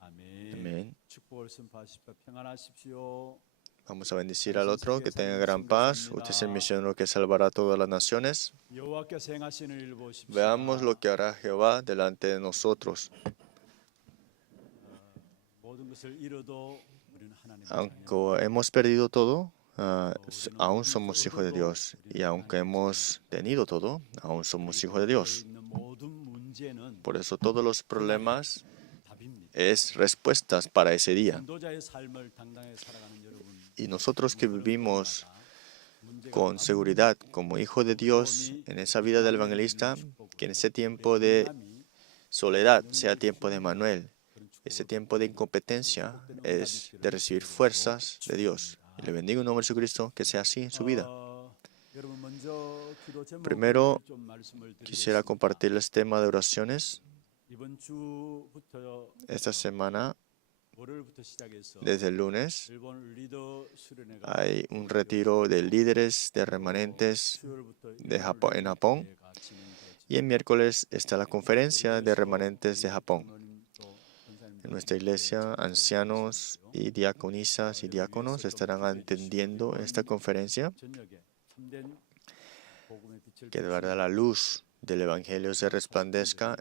Amén. Vamos a bendecir al otro, que tenga gran paz. Usted es el misionero que salvará a todas las naciones. Veamos lo que hará Jehová delante de nosotros. Aunque hemos perdido todo, aún somos hijos de Dios. Y aunque hemos tenido todo, aún somos hijos de Dios. Por eso todos los problemas es respuestas para ese día. Y nosotros que vivimos con seguridad como hijos de Dios en esa vida del evangelista, que en ese tiempo de soledad sea tiempo de Manuel. Ese tiempo de incompetencia es de recibir fuerzas de Dios. Y le bendigo en nombre de Jesucristo, que sea así en su vida. Primero, quisiera compartirles tema de oraciones. Esta semana, desde el lunes, hay un retiro de líderes, de remanentes de Japón, en Japón. Y el miércoles está la conferencia de remanentes de Japón. En nuestra iglesia, ancianos y diaconisas y diáconos estarán atendiendo esta conferencia. Que de verdad la luz del Evangelio se resplandezca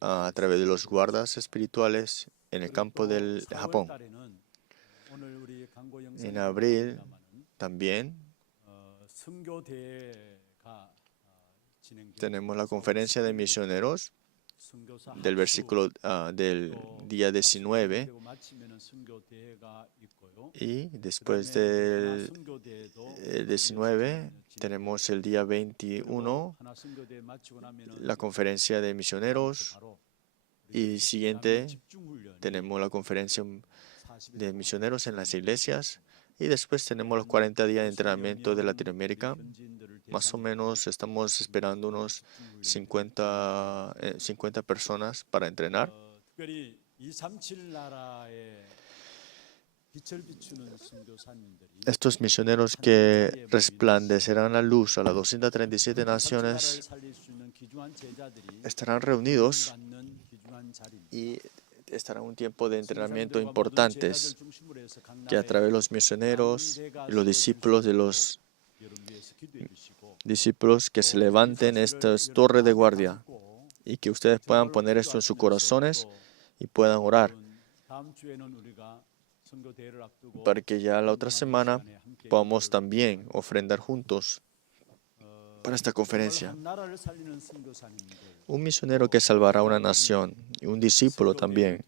a través de los guardas espirituales en el campo del Japón. En abril también tenemos la conferencia de misioneros del día 19, y después del 19 tenemos el día 21 la conferencia de misioneros, y siguiente tenemos la conferencia de misioneros en las iglesias, y después tenemos los 40 días de entrenamiento de Latinoamérica. Más o menos estamos esperando unos 50 personas para entrenar. Estos misioneros que resplandecerán la luz a las 237 naciones estarán reunidos y estará un tiempo de entrenamiento importantes, que a través de los misioneros y los discípulos de los discípulos que se levanten estas torres de guardia, y que ustedes puedan poner esto en sus corazones y puedan orar para que ya la otra semana podamos también ofrendar juntos para esta conferencia. Un misionero que salvará una nación, y un discípulo también,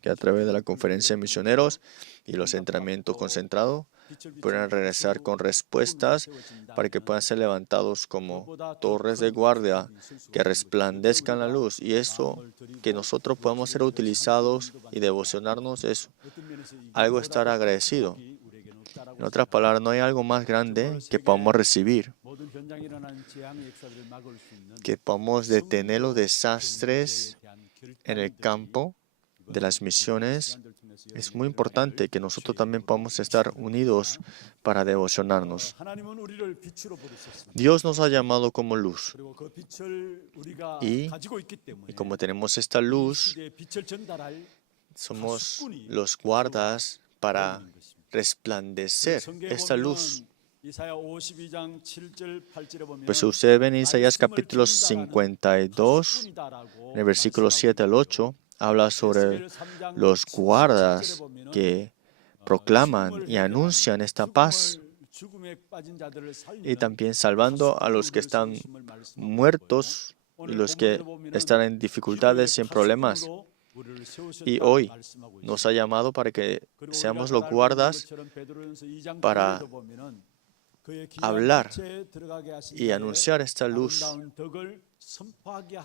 que a través de la conferencia de misioneros y los entrenamientos concentrados puedan regresar con respuestas para que puedan ser levantados como torres de guardia que resplandezcan la luz, y eso que nosotros podamos ser utilizados y devocionarnos es algo estar agradecido. En otras palabras, no hay algo más grande que podamos recibir, que podamos detener los desastres en el campo de las misiones. Es muy importante que nosotros también podamos estar unidos para devocionarnos. Dios nos ha llamado como luz, y como tenemos esta luz, somos los guardas para resplandecer esta luz. Pues ustedes ven en Isaías capítulo 52, en el versículo 7 al 8, habla sobre los guardas que proclaman y anuncian esta paz, y también salvando a los que están muertos y los que están en dificultades y en problemas. Y hoy nos ha llamado para que seamos los guardas para hablar y anunciar esta luz.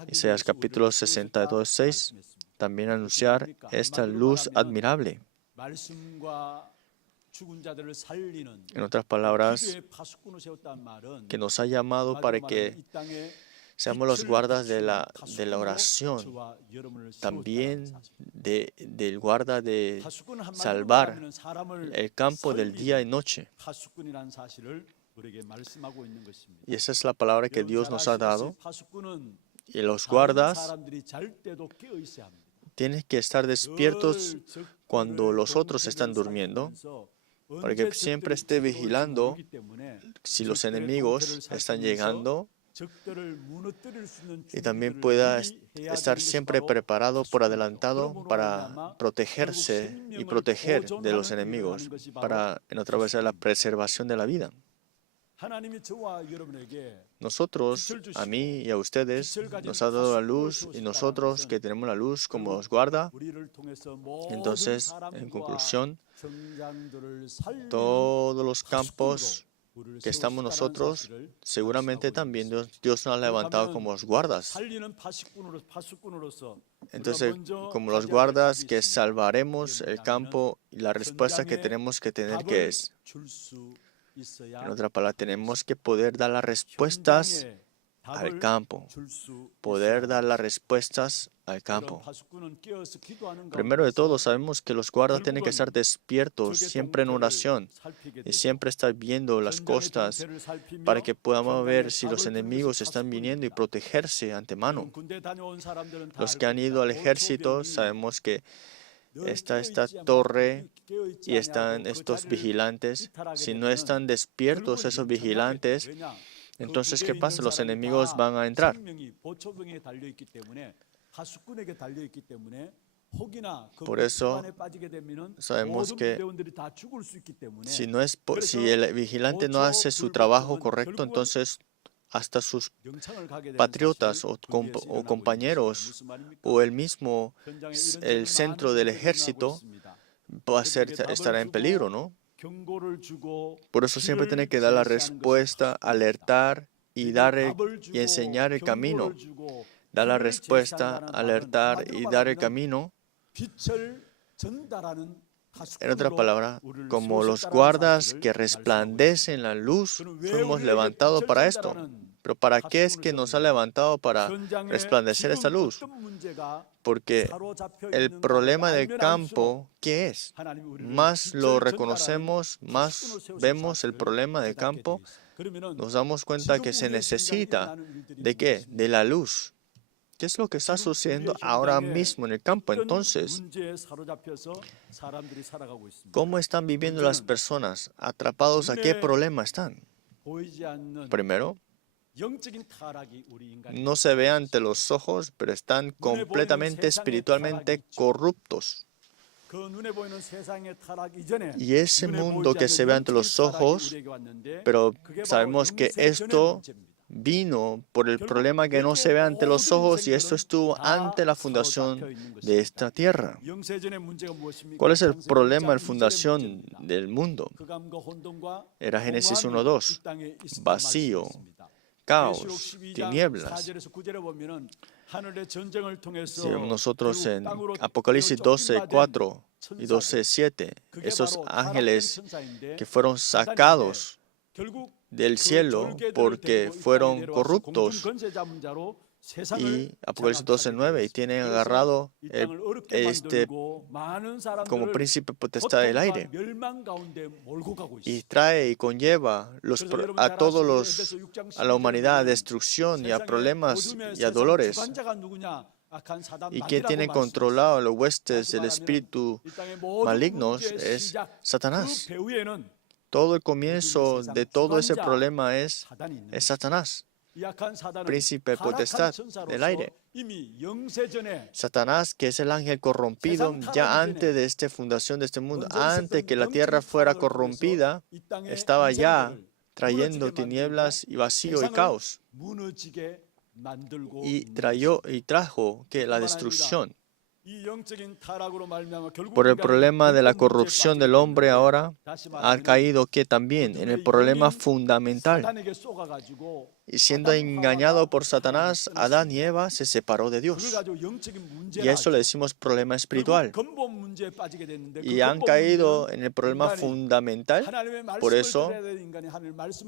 Isaías capítulo 62, 6, también anunciar esta luz admirable. En otras palabras, que nos ha llamado para que seamos los guardas de la oración, también del guarda de salvar el campo del día y noche. Y esa es la palabra que Dios nos ha dado. Y los guardas tienen que estar despiertos cuando los otros están durmiendo, para que siempre esté vigilando si los enemigos están llegando y también pueda estar siempre preparado por adelantado para protegerse y proteger de los enemigos, para, en otra vez, la preservación de la vida. Nosotros, a mí y a ustedes, nos ha dado la luz, y nosotros que tenemos la luz como os guarda. Entonces, en conclusión, todos los campos que estamos nosotros, seguramente también Dios nos ha levantado como los guardas. Entonces, como los guardas que salvaremos el campo, y la respuesta que tenemos que tener que es, en otra palabra, tenemos que poder dar las respuestas al campo. Poder dar las respuestas al campo. Primero de todo, sabemos que los guardas tienen que estar despiertos, siempre en oración, y siempre estar viendo las costas para que podamos ver si los enemigos están viniendo y protegerse antemano. Los que han ido al ejército, sabemos que está esta torre y están estos vigilantes. Si no están despiertos esos vigilantes, entonces, ¿qué pasa? Los enemigos van a entrar. Por eso sabemos que si el vigilante no hace su trabajo correcto, entonces hasta sus patriotas o compañeros o el centro del ejército estará en peligro, ¿no? Por eso siempre tiene que dar la respuesta, alertar y enseñar el camino. Dar la respuesta, alertar y dar el camino. En otra palabra, como los guardas que resplandecen la luz, fuimos levantados para esto. Pero ¿para qué es que nos ha levantado para resplandecer esta luz? Porque el problema del campo, ¿qué es? Más lo reconocemos, más vemos el problema del campo, nos damos cuenta que se necesita ¿de qué? De la luz. ¿Qué es lo que está sucediendo ahora mismo en el campo? Entonces, ¿cómo están viviendo las personas? ¿Atrapados a qué problema están? Primero, no se ve ante los ojos, pero están completamente espiritualmente corruptos. Y ese mundo que se ve ante los ojos, pero sabemos que esto vino por el problema que no se ve ante los ojos, y esto estuvo ante la fundación de esta tierra. ¿Cuál es el problema de la fundación del mundo? Era Génesis 1:2, vacío, caos, tinieblas. Si vemos nosotros en Apocalipsis 12:4 y 12:7, esos ángeles que fueron sacados del cielo porque fueron corruptos, y Apocalipsis 12:9, y tienen agarrado como príncipe potestad del aire, y trae y conlleva a la humanidad a destrucción y a problemas y a dolores. ¿Y quién tiene controlado los huestes del espíritu malignos? Es Satanás. Todo el comienzo de todo ese problema es Satanás, príncipe potestad del aire. Satanás, que es el ángel corrompido, ya antes de esta fundación de este mundo, antes que la tierra fuera corrompida, estaba ya trayendo tinieblas y vacío y caos. Y trajo que la destrucción. Por el problema de la corrupción del hombre ahora ha caído que también en el problema fundamental. Y siendo engañado por Satanás, Adán y Eva se separó de Dios. Y a eso le decimos problema espiritual. Y han caído en el problema fundamental. Por eso,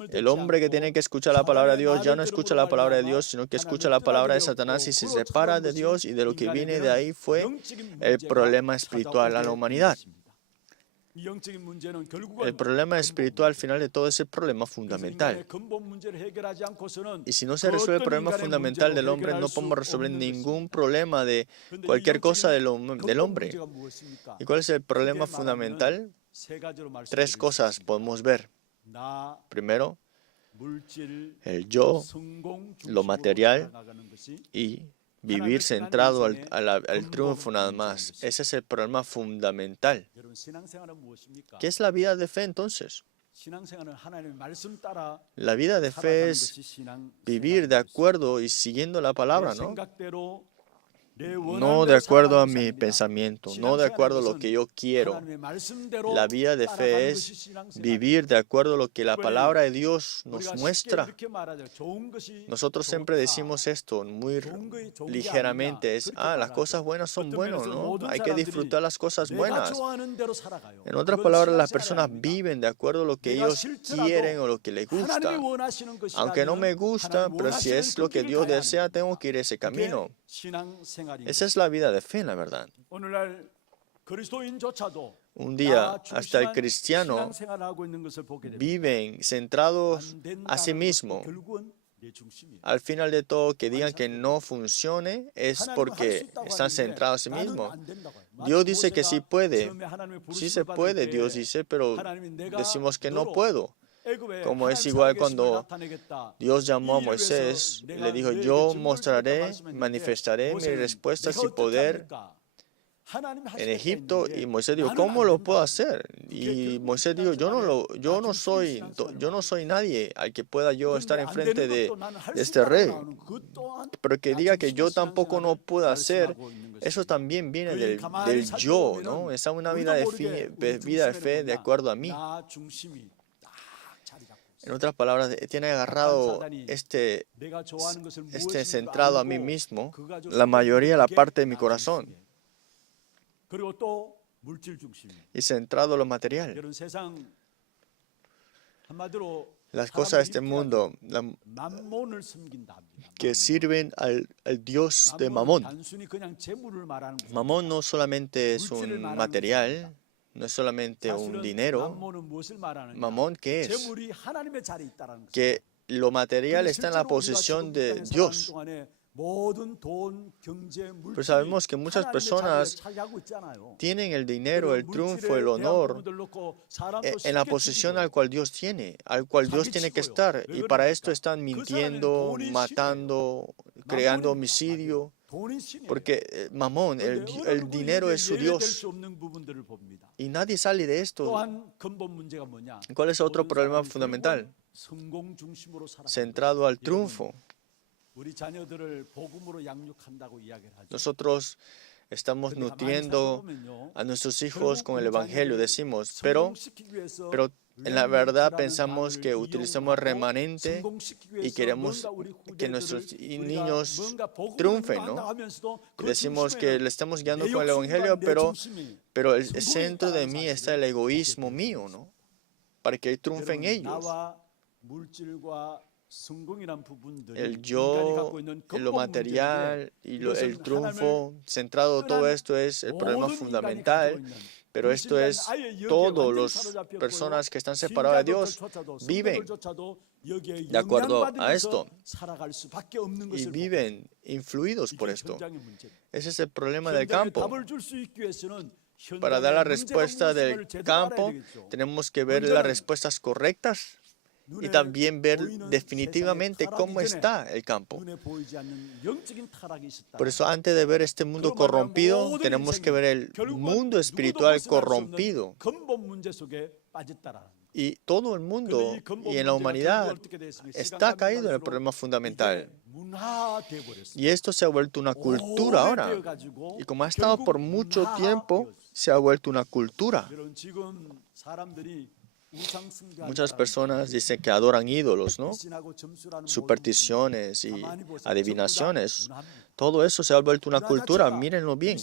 el hombre que tiene que escuchar la palabra de Dios ya no escucha la palabra de Dios, sino que escucha la palabra de Satanás y se separa de Dios, y de lo que viene de ahí fue el problema espiritual a la humanidad. El problema espiritual al final de todo es el problema fundamental. Y si no se resuelve el problema fundamental del hombre, no podemos resolver ningún problema de cualquier cosa del hombre. ¿Y cuál es el problema fundamental? 3 cosas podemos ver. Primero, el yo, lo material y vivir centrado al triunfo nada más. Ese es el problema fundamental. ¿Qué es la vida de fe entonces? La vida de fe es vivir de acuerdo y siguiendo la palabra, ¿no? No de acuerdo a mi pensamiento, no de acuerdo a lo que yo quiero. La vida de fe es vivir de acuerdo a lo que la palabra de Dios nos muestra. Nosotros siempre decimos esto muy ligeramente, las cosas buenas son buenas, ¿no? Hay que disfrutar las cosas buenas. En otras palabras, las personas viven de acuerdo a lo que ellos quieren o lo que les gusta. Aunque no me gusta, pero si es lo que Dios desea, tengo que ir ese camino. Esa es la vida de fe, la verdad. Un día, hasta el cristiano viven centrados a sí mismo. Al final de todo, que digan que no funcione es porque están centrados a sí mismos. Dios dice que sí puede. Sí se puede, Dios dice, pero decimos que no puedo. Como es igual cuando Dios llamó a Moisés, le dijo, yo mostraré, manifestaré mis respuestas y poder en Egipto. Y Moisés dijo, ¿cómo lo puedo hacer? Y Moisés dijo, yo no soy nadie al que pueda yo estar enfrente de este rey. Pero que diga que yo tampoco no puedo hacer, eso también viene del yo, ¿no? Es una vida de fe de acuerdo a mí. En otras palabras, tiene agarrado este centrado a mí mismo, la mayoría de la parte de mi corazón, y centrado en lo material. Las cosas de este mundo que sirven al Dios de Mamón. Mamón no solamente es un material, no es solamente un dinero. Mamón, ¿qué es? Que lo material está en la posición de Dios. Pero sabemos que muchas personas tienen el dinero, el triunfo, el honor en la posición al cual Dios tiene que estar. Y para esto están mintiendo, matando, creando homicidio. Porque Mamón, el dinero es su Dios. Y nadie sale de esto. ¿Cuál es otro problema fundamental? Centrado al triunfo. Nosotros estamos nutriendo a nuestros hijos con el Evangelio, decimos, pero en la verdad pensamos que utilizamos remanente y queremos que nuestros niños triunfen, ¿no? Decimos que le estamos guiando con el Evangelio, pero el centro de mí está el egoísmo mío, ¿no? Para que triunfen ellos. El yo, lo material y el triunfo, centrado todo esto es el problema fundamental, pero esto es todas las personas que están separadas de Dios viven de acuerdo a esto y viven influidos por esto. Ese es el problema del campo. Para dar la respuesta del campo, tenemos que ver las respuestas correctas y también ver definitivamente cómo está el campo. Por eso, antes de ver este mundo corrompido, tenemos que ver el mundo espiritual corrompido. Y todo el mundo y en la humanidad está caído en el problema fundamental. Y esto se ha vuelto una cultura ahora. Y como ha estado por mucho tiempo, se ha vuelto una cultura. Muchas personas dicen que adoran ídolos, ¿no? Supersticiones y adivinaciones. Todo eso se ha vuelto una cultura. Mírenlo bien.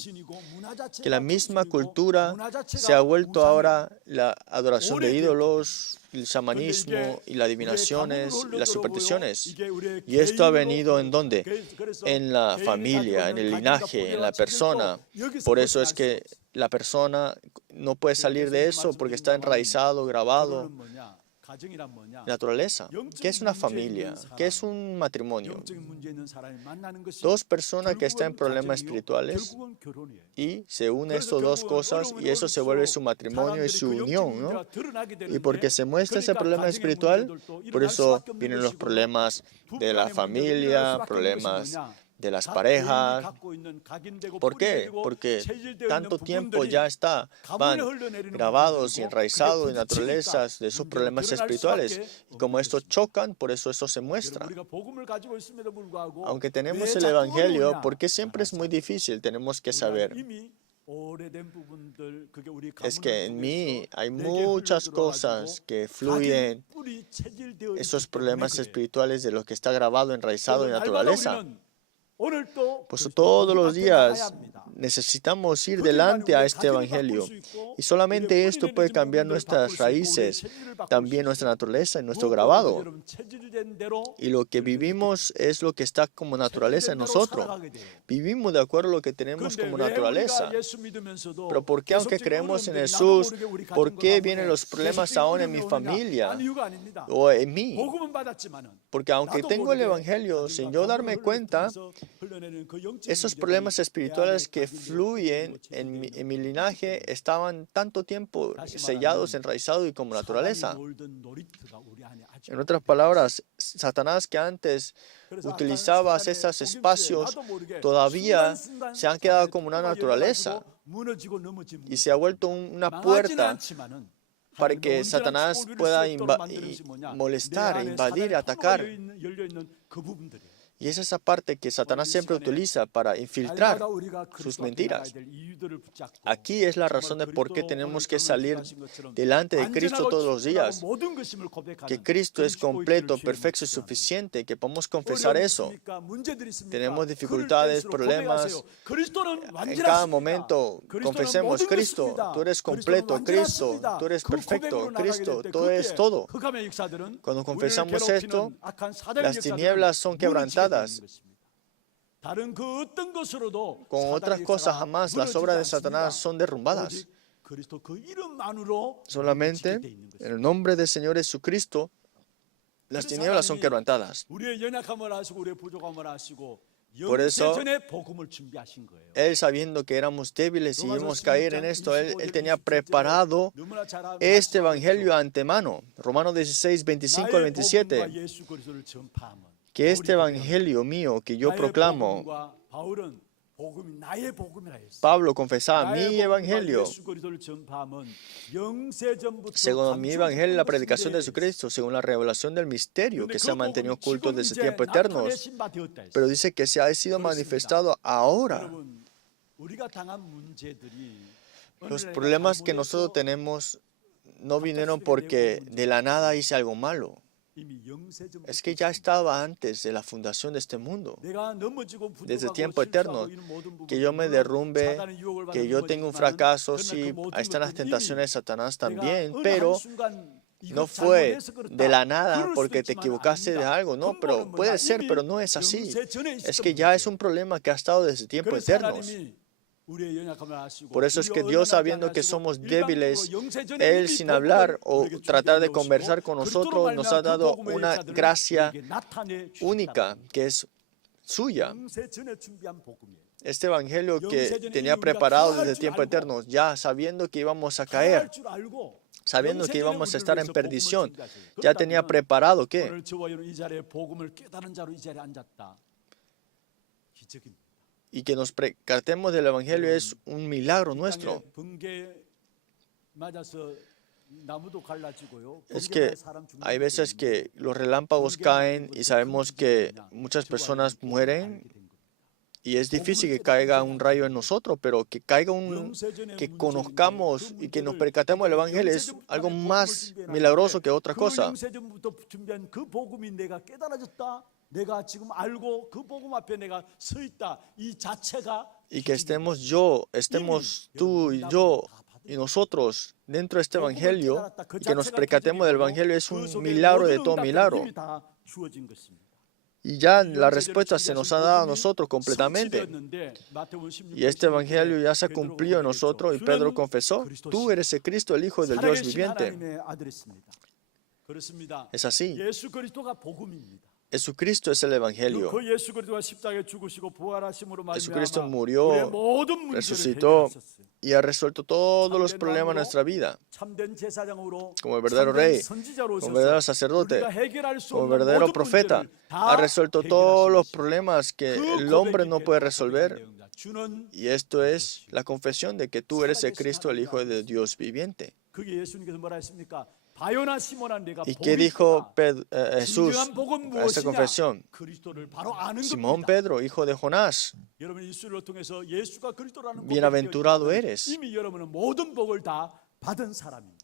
Que la misma cultura se ha vuelto ahora la adoración de ídolos, el chamanismo y las adivinaciones y las supersticiones. Y esto ha venido ¿en dónde? En la familia, en el linaje, en la persona. Por eso es que la persona no puede salir de eso porque está enraizado, grabado. Naturaleza. ¿Qué es una familia? ¿Qué es un matrimonio? Dos personas que están en problemas espirituales y se unen estas dos cosas y eso se vuelve su matrimonio y su unión, ¿no? Y porque se muestra ese problema espiritual, por eso vienen los problemas de la familia, problemas de las parejas. ¿Por qué? Porque tanto tiempo ya van grabados y enraizados en naturalezas de esos problemas espirituales. Y como estos chocan, por eso se muestra. Aunque tenemos el Evangelio, ¿por qué siempre es muy difícil? Tenemos que saber. Es que en mí hay muchas cosas que fluyen, esos problemas espirituales de lo que está grabado, enraizado en naturaleza. Pues todos los días necesitamos ir delante a este Evangelio. Y solamente esto puede cambiar nuestras raíces, también nuestra naturaleza y nuestro grabado. Y lo que vivimos es lo que está como naturaleza en nosotros. Vivimos de acuerdo a lo que tenemos como naturaleza. Pero ¿por qué aunque creemos en Jesús, por qué vienen los problemas aún en mi familia o en mí? Porque aunque tengo el Evangelio, sin yo darme cuenta, esos problemas espirituales que fluyen en mi linaje estaban tanto tiempo sellados, enraizados y como naturaleza. En otras palabras, Satanás que antes utilizaba esos espacios todavía se han quedado como una naturaleza y se ha vuelto una puerta para que Satanás pueda molestar, invadir, atacar. Y es esa parte que Satanás siempre utiliza para infiltrar sus mentiras. Aquí es la razón de por qué tenemos que salir delante de Cristo todos los días. Que Cristo es completo, perfecto y suficiente, que podemos confesar eso. Tenemos dificultades, problemas. En cada momento confesemos, Cristo, tú eres completo, Cristo, tú eres perfecto, Cristo, tú eres todo. Cuando confesamos esto, las tinieblas son quebrantadas. Con otras cosas jamás las obras de Satanás son derrumbadas. Solamente en el nombre del Señor Jesucristo las tinieblas son quebrantadas. Por eso, Él sabiendo que éramos débiles y íbamos a caer en esto, Él tenía preparado este Evangelio de antemano. Romanos 16, 25 al 27. Que este Evangelio mío que yo proclamo, Pablo confesaba mi Evangelio, según mi Evangelio, la predicación de Jesucristo, según la revelación del misterio que se ha mantenido oculto desde tiempos eternos, pero dice que se ha sido manifestado ahora. Los problemas que nosotros tenemos no vinieron porque de la nada hice algo malo. Es que ya estaba antes de la fundación de este mundo, desde tiempo eterno, que yo me derrumbe, que yo tenga un fracaso, sí, ahí están las tentaciones de Satanás también, pero no fue de la nada porque te equivocaste de algo, no, pero puede ser, pero no es así. Es que ya es un problema que ha estado desde tiempos eternos. Por eso es que Dios, sabiendo que somos débiles, Él sin hablar o tratar de conversar con nosotros, nos ha dado una gracia única que es suya. Este Evangelio que tenía preparado desde tiempo eterno, ya sabiendo que íbamos a caer, sabiendo que íbamos a estar en perdición, ya tenía preparado ¿qué? Y que nos percatemos del Evangelio es un milagro nuestro. Es que hay veces que los relámpagos caen y sabemos que muchas personas mueren y es difícil que caiga un rayo en nosotros, pero que caiga que conozcamos y que nos percatemos del Evangelio es algo más milagroso que otra cosa. Y que estemos tú y yo y nosotros dentro de este Evangelio y que nos percatemos del Evangelio es un milagro de todo milagro. Y ya la respuesta se nos ha dado a nosotros completamente. Y este evangelio ya se ha cumplido en nosotros y Pedro confesó, tú eres el Cristo, el Hijo del Dios viviente. Es así. Jesucristo es el evangelio. Jesucristo murió, resucitó y ha resuelto todos los problemas de nuestra vida. Como el verdadero rey, como el verdadero sacerdote, como el verdadero profeta, ha resuelto todos los problemas que el hombre no puede resolver. Y esto es la confesión de que tú eres el Cristo, el Hijo de Dios viviente. ¿Y qué dijo Jesús a esta confesión? Simón Pedro, hijo de Jonás, bienaventurado eres.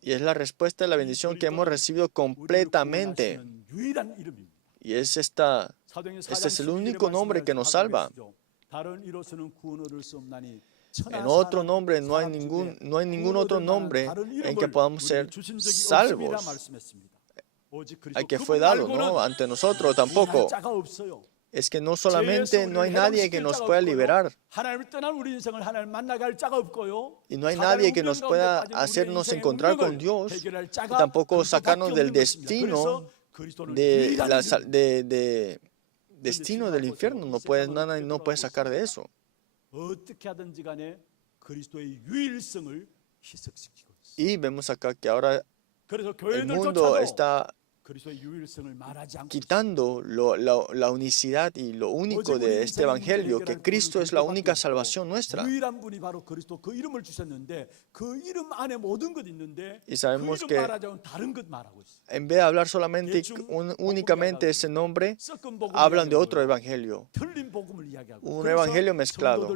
Y es la respuesta de la bendición que hemos recibido completamente. Y este es el único nombre que nos salva. En otro nombre no hay ningún otro nombre en que podamos ser salvos. Al que fue dado, ¿no? Ante nosotros tampoco. Es que no solamente no hay nadie que nos pueda liberar. Y no hay nadie que nos pueda hacernos encontrar con Dios. Y tampoco sacarnos del destino destino del infierno. Nada no puede sacar de eso. Y vemos acá que ahora el mundo está quitando la unicidad y lo único de este evangelio, que Cristo es la única salvación nuestra. Y sabemos que en vez de hablar solamente únicamente ese nombre, hablan de otro evangelio, un evangelio mezclado.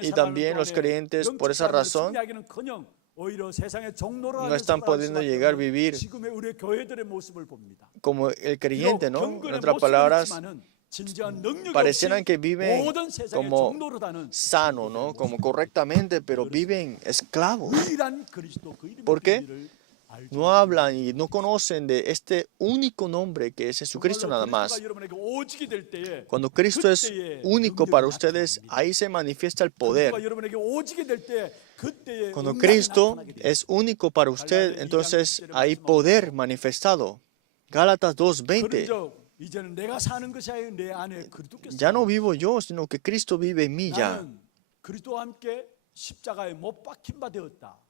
Y también los creyentes, por esa razón, no están pudiendo llegar a vivir como el creyente, ¿no? En otras palabras, parecieran que viven como sano, ¿no? Como correctamente, pero viven esclavos. ¿Por qué? No hablan y no conocen de este único nombre que es Jesucristo nada más. Cuando Cristo es único para ustedes, ahí se manifiesta el poder. Cuando Cristo es único para usted, entonces hay poder manifestado. Gálatas 2:20. Ya no vivo yo, sino que Cristo vive en mí ya.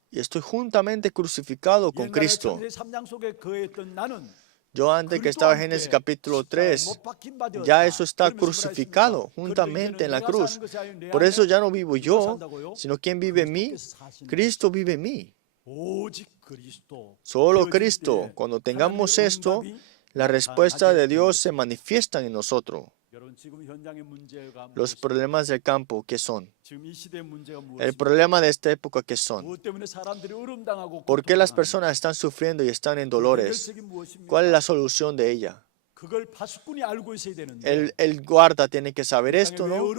Y estoy juntamente crucificado con Cristo. Yo antes que estaba en Génesis capítulo 3, ya eso está crucificado juntamente en la cruz. Por eso ya no vivo yo, sino quien vive en mí, Cristo vive en mí. Solo Cristo. Cuando tengamos esto, la respuesta de Dios se manifiesta en nosotros. Los problemas del campo, ¿qué son? El problema de esta época, ¿qué son? ¿Por qué las personas están sufriendo y están en dolores? ¿Cuál es la solución de ella? El guarda tiene que saber esto, ¿no?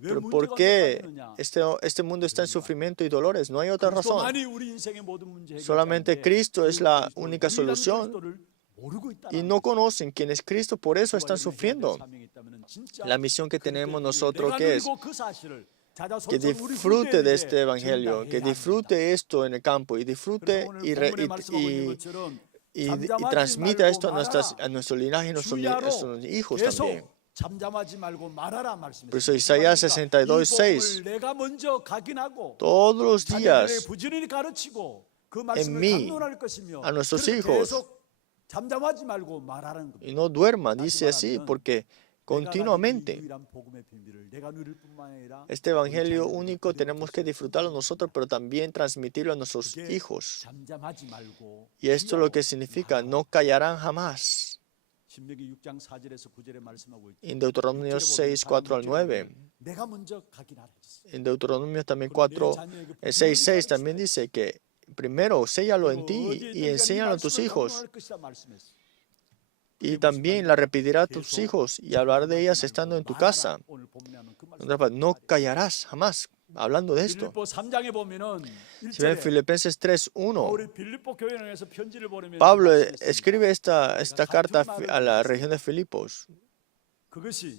Pero ¿por qué este mundo está en sufrimiento y dolores? No hay otra razón. Solamente Cristo es la única solución. Y no conocen quién es Cristo, por eso están sufriendo. La misión que tenemos nosotros, ¿qué es? Que disfrute de este evangelio, que disfrute esto en el campo y disfrute y transmita esto a nuestro linaje y a nuestros hijos también. Por eso Isaías 62:6, todos los días en mí, a nuestros hijos, y no duerman, dice así, porque continuamente este evangelio único tenemos que disfrutarlo nosotros, pero también transmitirlo a nuestros hijos. Y esto es lo que significa, no callarán jamás. En Deuteronomio 6:4-9. En Deuteronomio también 6:6 también dice que primero, séllalo en ti y enséñalo a tus hijos. Y también la repetirá a tus hijos y hablar de ellas estando en tu casa. No callarás jamás. hablando de esto. Si ven Filipenses 3:1, Pablo escribe esta carta a la región de Filipos.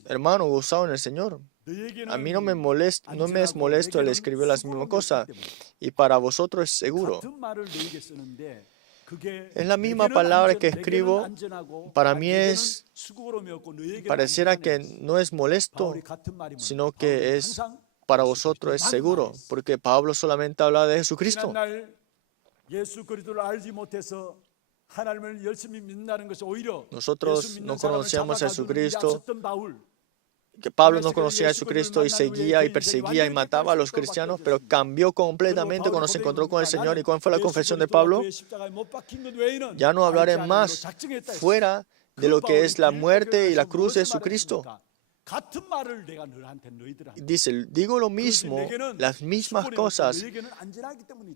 Hermano, gozado en el Señor. A mí no me es molesto el escribir las mismas cosas, y para vosotros es seguro. Es la misma palabra que escribo. Para mí pareciera que no es molesto, sino que para vosotros es seguro, porque Pablo solamente habla de Jesucristo. Nosotros no conocíamos a Jesucristo, que Pablo no conocía a Jesucristo y seguía y perseguía y mataba a los cristianos, pero cambió completamente cuando se encontró con el Señor. ¿Y cuál fue la confesión de Pablo? Ya no hablaré más fuera de lo que es la muerte y la cruz de Jesucristo. Dice, digo lo mismo, las mismas cosas.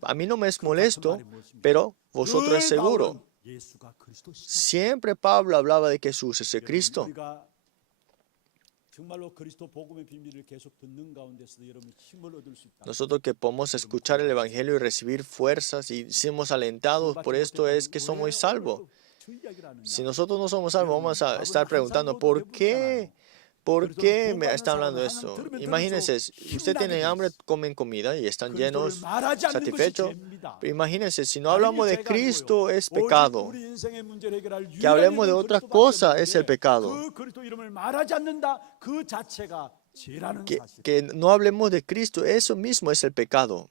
A mí no me es molesto, pero vosotros es seguro. Siempre Pablo hablaba de que Jesús es el Cristo. Nosotros que podemos escuchar el Evangelio y recibir fuerzas y somos alentados por esto es que somos salvos. Si nosotros no somos salvos, vamos a estar preguntando, ¿por qué? ¿Por qué me está hablando de esto? Imagínense, usted tiene hambre, comen comida y están llenos, satisfechos. Pero imagínense, si no hablamos de Cristo es pecado. Que hablemos de otra cosa es el pecado. Que no hablemos de Cristo, eso mismo es el pecado.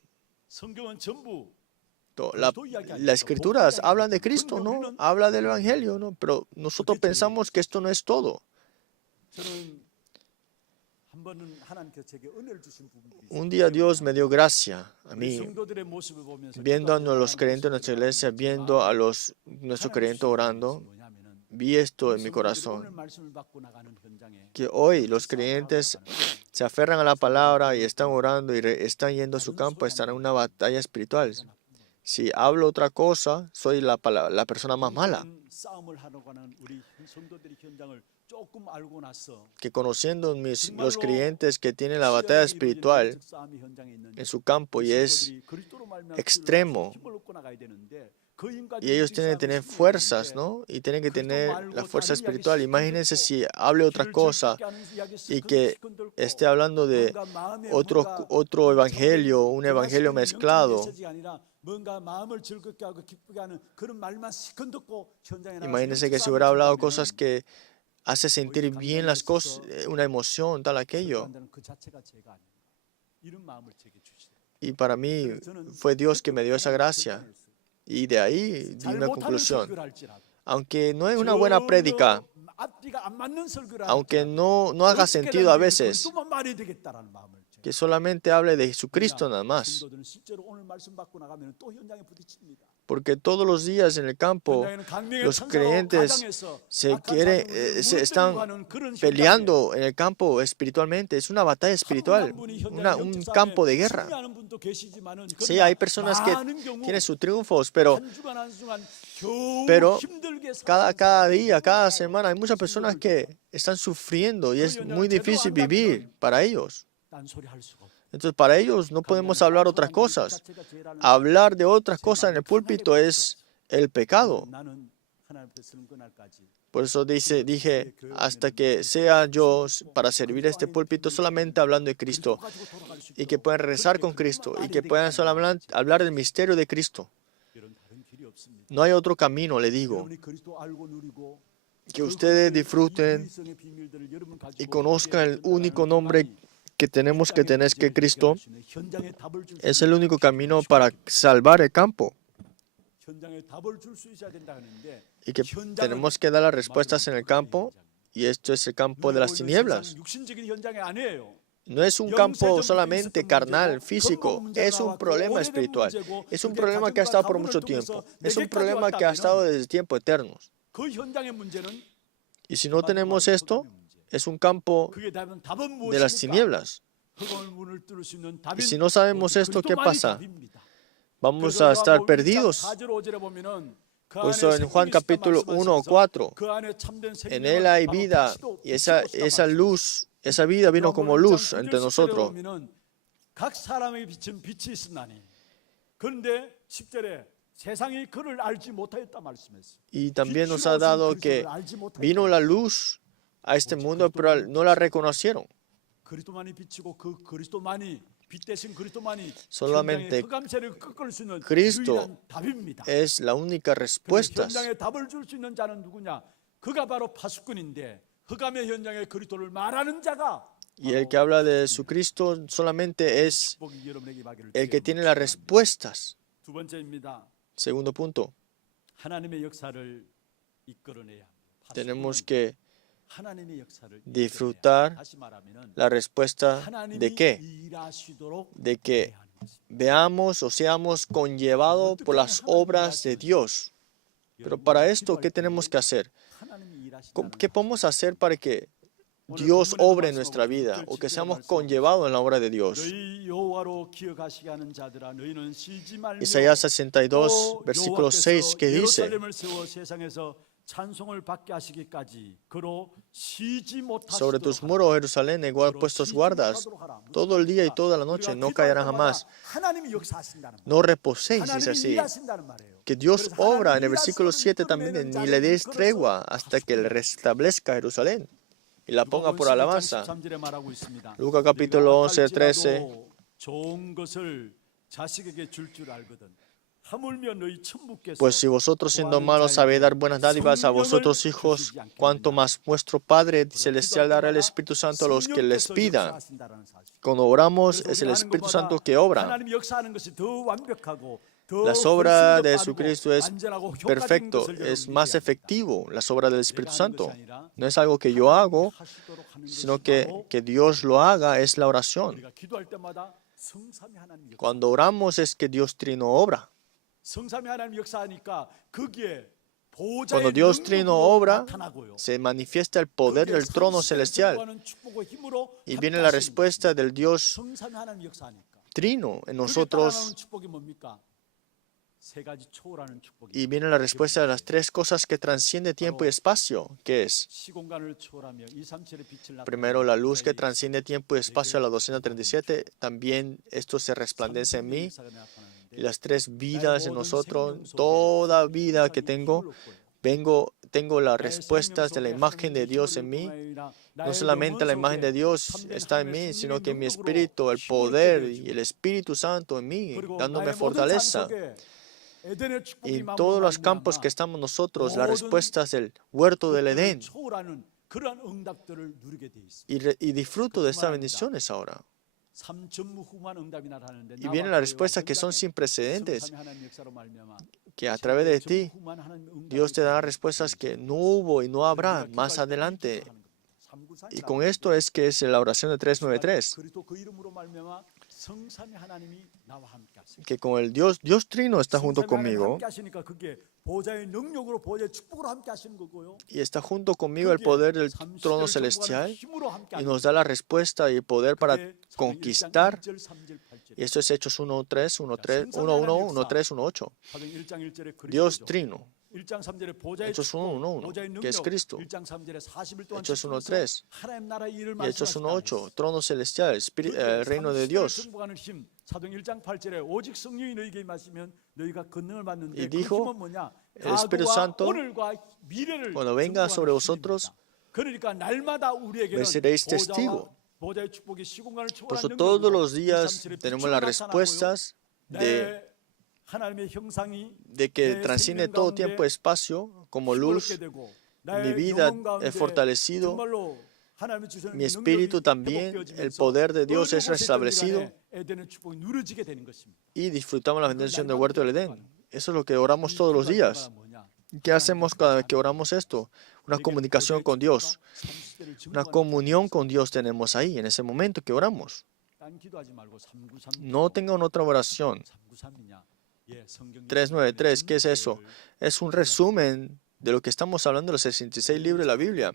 Las escrituras hablan de Cristo, ¿no? Habla del Evangelio, ¿no? Pero nosotros pensamos que esto no es todo. Un día Dios me dio gracia a mí, viendo a los creyentes de nuestra iglesia, viendo a nuestros creyentes orando, vi esto en mi corazón, que hoy los creyentes se aferran a la palabra y están orando y están yendo a su campo, están en una batalla espiritual. Si hablo otra cosa, soy la persona más mala. Que conociendo los creyentes que tienen la batalla espiritual en su campo y es extremo, y ellos tienen que tener fuerzas, ¿no? Y tienen que tener la fuerza espiritual. Imagínense si hable otra cosa y que esté hablando de otro evangelio, un evangelio mezclado. Imagínense que si hubiera hablado cosas que hace sentir bien las cosas, una emoción, tal aquello. Y para mí fue Dios que me dio esa gracia. Y de ahí di una conclusión. Aunque no es una buena prédica, aunque no haga sentido a veces, que solamente hable de Jesucristo nada más. Porque todos los días en el campo los creyentes se están peleando en el campo espiritualmente. Es una batalla espiritual, un campo de guerra. Sí, hay personas que tienen sus triunfos, pero cada día, cada semana hay muchas personas que están sufriendo y es muy difícil vivir para ellos. Entonces, para ellos no podemos hablar otras cosas. Hablar de otras cosas en el púlpito es el pecado. Por eso dije, hasta que sea yo para servir este púlpito solamente hablando de Cristo y que puedan rezar con Cristo y que puedan solamente hablar del misterio de Cristo. No hay otro camino, le digo. Que ustedes disfruten y conozcan el único nombre que tenemos que tener, que Cristo es el único camino para salvar el campo. Y que tenemos que dar las respuestas en el campo, y esto es el campo de las tinieblas. No es un campo solamente carnal, físico, es un problema espiritual. Es un problema que ha estado por mucho tiempo. Es un problema que ha estado desde tiempos eternos. Y si no tenemos esto, es un campo de las tinieblas. Y si no sabemos esto, ¿qué pasa? Vamos a estar perdidos. Por eso en Juan capítulo 1 o 4, en él hay vida y esa luz, esa vida vino como luz entre nosotros. 각 사람에게 비친 빛이 있으나니 그런데 10절에 세상이 그를 알지 못하였다 말씀했어요. Y también nos ha dado que vino la luz a este mundo, pero no la reconocieron. 그리스도만이 비치고 그 그리스도만이 빛 대신 그리스도만이 Solamente 흑암세를 꺾을 수 있는 Cristo 유일한 답입니다. es la única respuesta. 현장에 답을 줄 수 있는 자는 누구냐? 그가 바로 파수꾼인데 흑암의 현장에 그리스도를 말하는 자가 Y el que habla de Jesucristo solamente es el que tiene las respuestas. 두 번째입니다. Segundo punto, 하나님의 역사를 이끌어내야 합니다. tenemos que 하나님의 역사를 disfrutar 다시 말하면은 la respuesta de qué? 일하시도록 De que veamos o seamos conllevados por las obras de Dios. Pero para esto, ¿qué tenemos que hacer? ¿Qué podemos hacer para que Dios obre en nuestra vida o que seamos conllevados en la obra de Dios? Isaías 62, versículo 6, que dice: sobre tus muros, Jerusalén, igual puestos guardas, todo el día y toda la noche, no callarán jamás. No reposéis, dice así. Que Dios obra en el versículo 7 también, ni le deis tregua hasta que le restablezca Jerusalén y la ponga por alabanza. Lucas capítulo 11, 13. Pues si vosotros siendo malos sabéis dar buenas dádivas a vosotros hijos, cuanto más vuestro Padre Celestial dará el Espíritu Santo a los que les pidan. Cuando oramos es el Espíritu Santo que obra. Las obras de Jesucristo es perfecto, es más efectivo, las obras del Espíritu Santo. No es algo que yo hago, sino que Dios lo haga, es la oración. Cuando oramos es que Dios Trino obra. Cuando Dios Trino obra, se manifiesta el poder del trono celestial y viene la respuesta del Dios Trino en nosotros. Y viene la respuesta de las tres cosas que transciende tiempo y espacio, que es, primero, la luz que transciende tiempo y espacio a la 237, también esto se resplandece en mí, y las tres vidas en nosotros, toda vida que tengo las respuestas de la imagen de Dios en mí. No solamente la imagen de Dios está en mí, sino que mi espíritu, el poder y el Espíritu Santo en mí, dándome fortaleza. Y en todos los campos que estamos nosotros, las respuestas del huerto del Edén. Y disfruto de estas bendiciones ahora. Y vienen las respuestas que son sin precedentes, que a través de ti, Dios te da respuestas que no hubo y no habrá más adelante. Y con esto es que es la oración de 393. Que con el Dios Trino está junto conmigo. Y está junto conmigo el poder del trono celestial. Y nos da la respuesta y el poder para conquistar. Y esto es Hechos 1:3, 1:3, 1:1, 1:3, 1:8. Dios Trino. Hechos 1:1, que es Cristo. Hechos 1:3 y Hechos 1:8, trono celestial, el reino de Dios. Y dijo, el Espíritu Santo, cuando venga sobre vosotros, me seréis testigo. Por eso todos los días tenemos las respuestas de que trasciende todo tiempo y espacio, como luz. Mi vida es fortalecido, mi espíritu también, el poder de Dios es restablecido y disfrutamos la bendición del huerto del Edén. Eso es lo que oramos todos los días. ¿Qué hacemos cada vez que oramos esto? Una comunicación con Dios. Una comunión con Dios tenemos ahí, en ese momento que oramos. No tengan otra oración. 393, ¿qué es eso? Es un resumen de lo que estamos hablando de los 66 libros de la Biblia.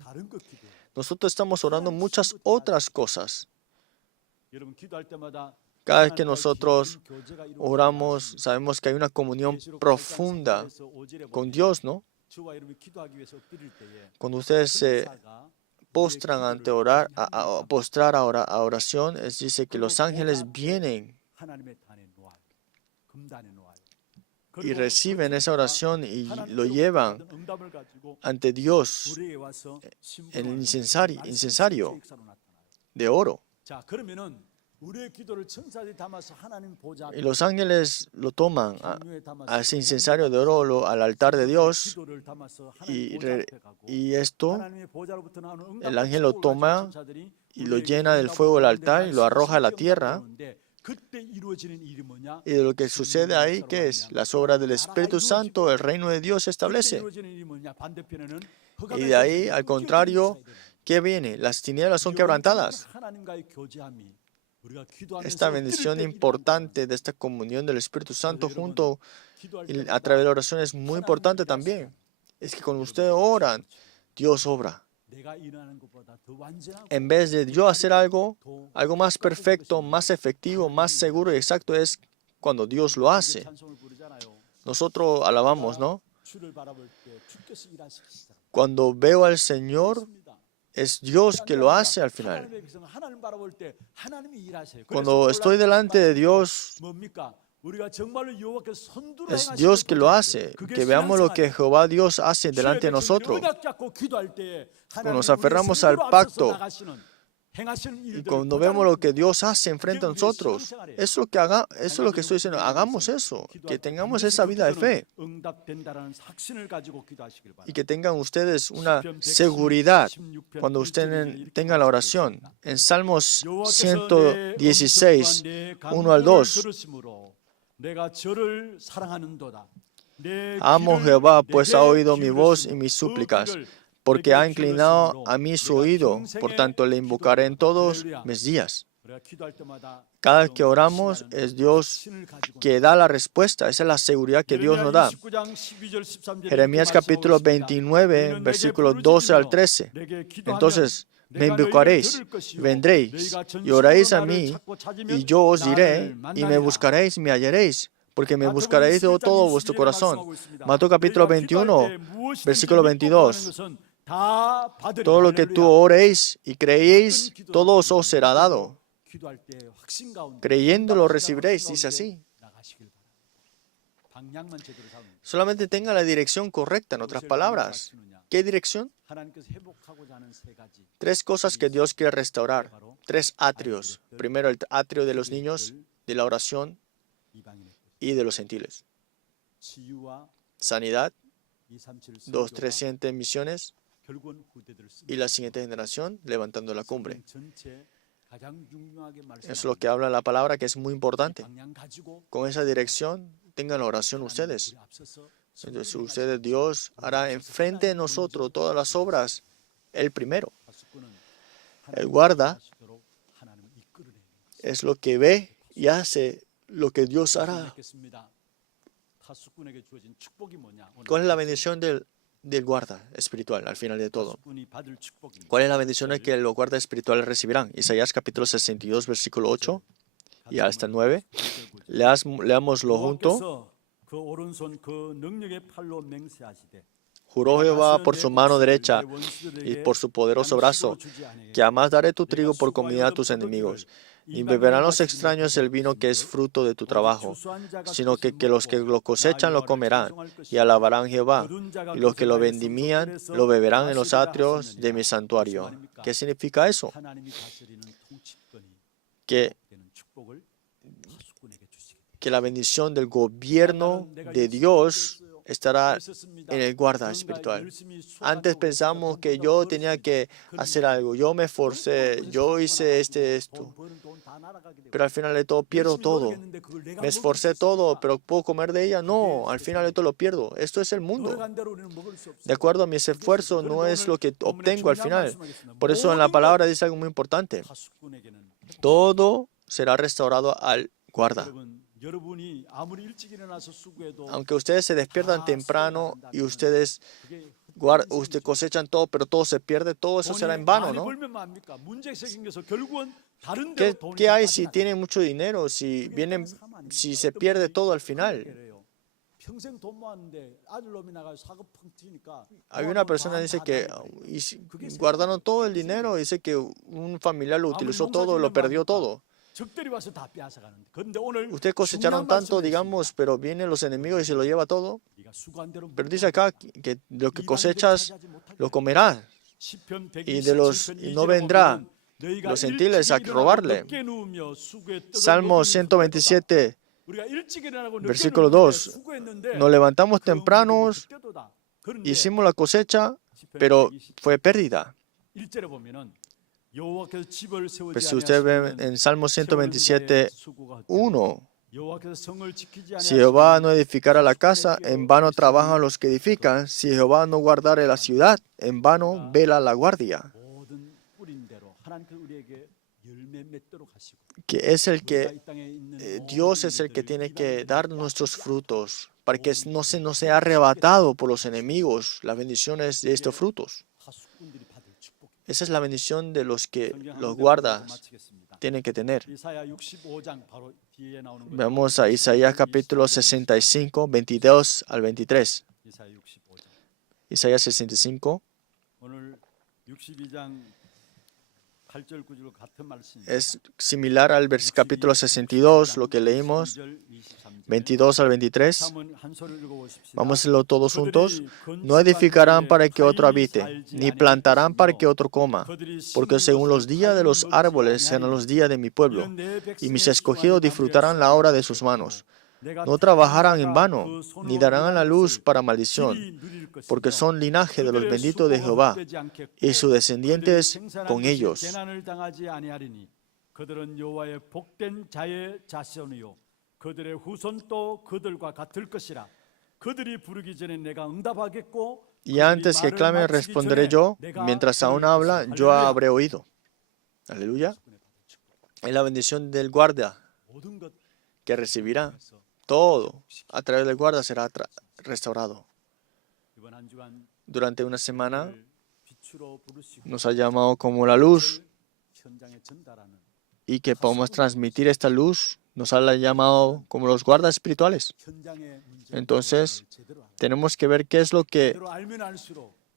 Nosotros estamos orando muchas otras cosas. Cada vez que nosotros oramos, sabemos que hay una comunión profunda con Dios, ¿no? Cuando ustedes postran ante postrar a oración, dice que los ángeles vienen y reciben esa oración y lo llevan ante Dios en el incensario de oro. Y los ángeles lo toman a ese incensario de oro al altar de Dios y esto, el ángel lo toma y lo llena del fuego del altar y lo arroja a la tierra. Y de lo que sucede ahí, ¿qué es? Las obras del Espíritu Santo, el reino de Dios se establece. Y de ahí, al contrario, ¿qué viene? Las tinieblas son quebrantadas. Esta bendición importante de esta comunión del Espíritu Santo junto y a través de la oración es muy importante también. Es que cuando ustedes oran, Dios obra. En vez de yo hacer algo más perfecto, más efectivo, más seguro y exacto, es cuando Dios lo hace. Nosotros alabamos, ¿no? Cuando veo al Señor, es Dios que lo hace al final. Cuando estoy delante de Dios, es Dios que lo hace. Que veamos lo que Jehová Dios hace delante de nosotros. Cuando nos aferramos al pacto y cuando vemos lo que Dios hace enfrente a nosotros, eso es lo que estoy diciendo. Hagamos eso, que tengamos esa vida de fe y que tengan ustedes una seguridad cuando ustedes tengan la oración. En Salmos 116, 1 al 2. Amo Jehová, pues ha oído mi voz y mis súplicas, porque ha inclinado a mí su oído, por tanto le invocaré en todos mis días. Cada vez que oramos, es Dios que da la respuesta. Esa es la seguridad que Dios nos da. Jeremías capítulo 29, versículos 12 al 13. Entonces me invocaréis, vendréis y oraréis a mí, y yo os diré, y me buscaréis y me hallaréis, porque me buscaréis de todo vuestro corazón. Mateo capítulo 21, versículo 22. Todo lo que tú oréis y creéis, todo os será dado. Creyéndolo recibiréis, dice así. Solamente tenga la dirección correcta, en otras palabras. ¿Qué dirección? 3 cosas que Dios quiere restaurar. 3 atrios. Primero, el atrio de los niños, de la oración y de los gentiles. Sanidad, 200-300 misiones y la siguiente generación levantando la cumbre. Es lo que habla la palabra, que es muy importante. Con esa dirección, tengan la oración ustedes. Entonces, ustedes, Dios hará enfrente de nosotros todas las obras, el primero. El guarda es lo que ve y hace lo que Dios hará. ¿Cuál es la bendición del guarda espiritual al final de todo? ¿Cuál es la bendición que los guardas espirituales recibirán? Isaías capítulo 62, versículo 8 y hasta el 9. Leámoslo junto. Juró Jehová por su mano derecha y por su poderoso brazo, que jamás daré tu trigo por comida a tus enemigos, ni beberán los extraños el vino que es fruto de tu trabajo, sino que los que lo cosechan lo comerán y alabarán a Jehová, y los que lo vendimían lo beberán en los atrios de mi santuario. ¿Qué significa eso? Que la bendición del gobierno de Dios estará en el guarda espiritual. Antes pensamos que yo tenía que hacer algo, yo me esforcé, yo hice esto, pero al final de todo pierdo todo. Me esforcé todo, pero ¿puedo comer de ella? No, al final de todo lo pierdo. Esto es el mundo. De acuerdo a mis esfuerzos, no es lo que obtengo al final. Por eso en la palabra dice algo muy importante. Todo será restaurado al guarda. Aunque ustedes se despiertan temprano y ustedes cosechan todo, pero todo se pierde, todo eso será en vano, ¿no? ¿Qué hay si tienen mucho dinero, si se pierde todo al final? 평생 돈 모았는데 아들놈이 나가서 사고 펑 튀니까 Hay una persona que dice que guardaron todo el dinero, dice que un familiar lo utilizó todo, lo perdió todo. 적들이 와서 다 빼앗아 가는데. 그런데 오늘 Ustedes cosecharon tanto, digamos, pero vienen los enemigos y se lo lleva todo. Pero dice acá que lo que cosechas lo comerás y no vendrá los gentiles a robarle. Salmo 127, versículo 2. Nos levantamos tempranos, hicimos la cosecha, pero fue pérdida. Pues si usted ve en Salmo 127, 1, si Jehová no edificara la casa, en vano trabajan los que edifican. Si Jehová no guardare la ciudad, en vano vela la guardia. Que es el que Dios es el que tiene que dar nuestros frutos para que no se nos sea arrebatado por los enemigos las bendiciones de estos frutos. Esa es la bendición de los que los guardas tienen que tener. Vamos a Isaías capítulo 65, 22 al 23. Isaías 65. Es similar al capítulo 62, lo que leímos, 22 al 23. Vamos a hacerlo todos juntos. No edificarán para que otro habite, ni plantarán para que otro coma, porque según los días de los árboles serán los días de mi pueblo, y mis escogidos disfrutarán la obra de sus manos. No trabajarán en vano, ni darán a la luz para maldición, porque son linaje de los benditos de Jehová, y sus descendientes con ellos. Y antes que clame, responderé yo, mientras aún habla, yo habré oído. Aleluya. Es la bendición del guarda que recibirá. Todo a través del guarda será restaurado. Durante una semana nos ha llamado como la luz y que podamos transmitir esta luz. Nos ha llamado como los guardas espirituales. Entonces, tenemos que ver qué es lo que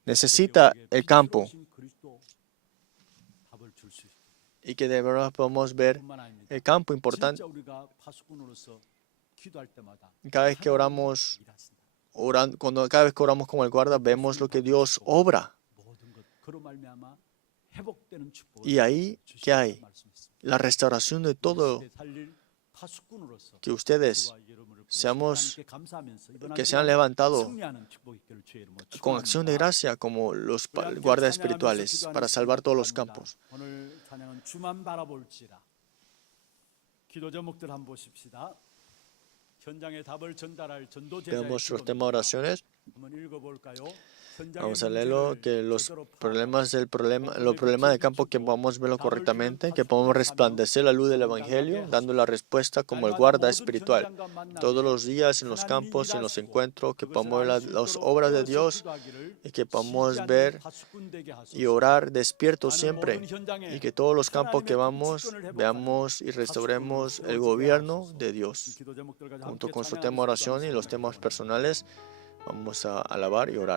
necesita el campo y que de verdad podemos ver el campo importante. Cada vez que oramos, cada vez que oramos como el guarda, vemos lo que Dios obra. Y ahí, ¿qué hay? La restauración de todo. Que ustedes que se han levantado con acción de gracia como los guardas espirituales para salvar todos los campos. Tenemos nuestro tema de oraciones. Vamos a leerlo, que los problemas del campo, que podamos verlo correctamente, que podamos resplandecer la luz del Evangelio, dando la respuesta como el guarda espiritual. Todos los días en los campos, en los encuentros, que podamos ver las obras de Dios y que podamos ver y orar despiertos siempre. Y que todos los campos que vamos, veamos y restauremos el gobierno de Dios. Junto con su tema de oración y los temas personales, vamos a alabar y orar.